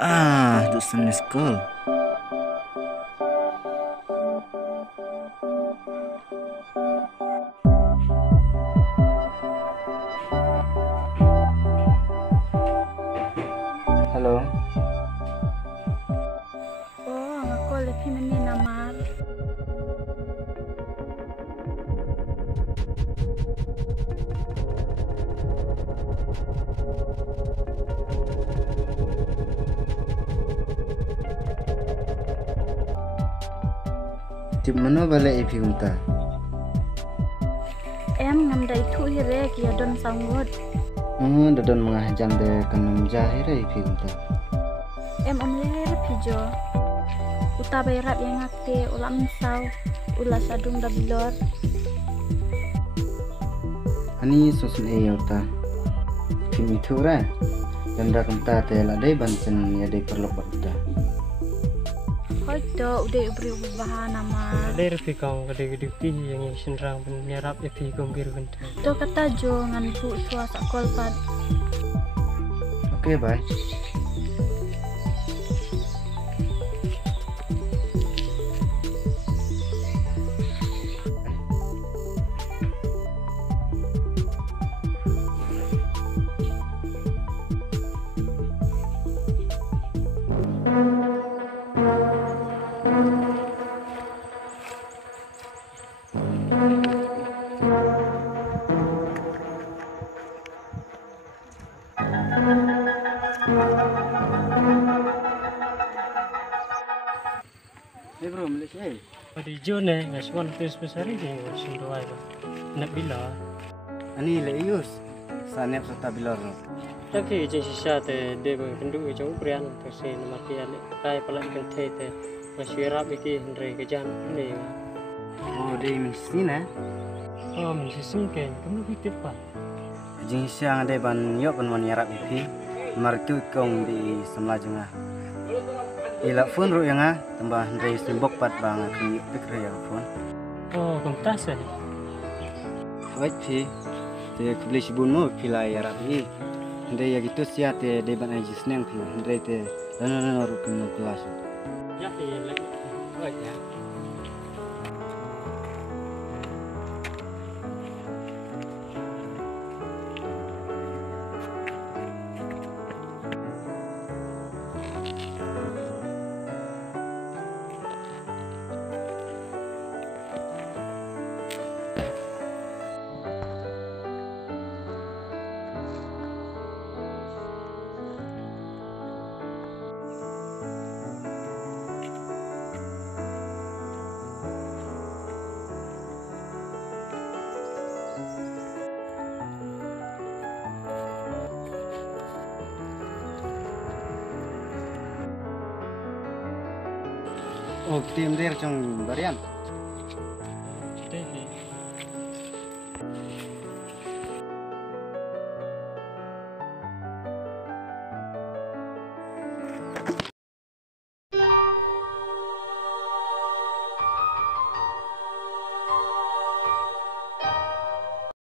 The sun is cool. Halo. Oh, aku lebih namar. Di mana balik ipi unta? Em ngam da itu hire kia don sanggut. Dodon mengah jam de kenam jahire ipi unta. Em lir pijo. Uta bayrap yang ngakte ulam sau ula sadung da bilor. Ani sosun yauta. Film itu ra. Danda kenta te ladai banten ya dai perlu bakta. Hoito udah ubri ubah nama. Ada repikang gede-gede yang senrang penyerap epi gombir genta. To kata jo ngan bu suasa kolpat. Oke, bye. Bro, Malaysia. Pada hijau ni, ngaswan terus besar ini sendiri lah. Nak bila? Ani leiyus. Sanep serta bilor. Tapi jenis sisa te dia berkendu jauh berian terus nama dia le. Tai pelak kente te masyarakat iki hendrai kejan ni. Oh, dei min sini. Oh, mesti singken. Kamu kita apa? Jenis yang ada ban yok ban nyarap ipi. Martu kong di sebelah jengah. Ila phone ru yang tambah dari simbok pat bang aku pikir ya phone. Oh, kamu tas eh? Wait pi, te kubli sibunu pila ya rapi. Ndai ya gitu sia te de ban aja seneng pi. Ndai te dan ru kunu kelas. Ya, le. Wait ya. Oh, tim der trong barian.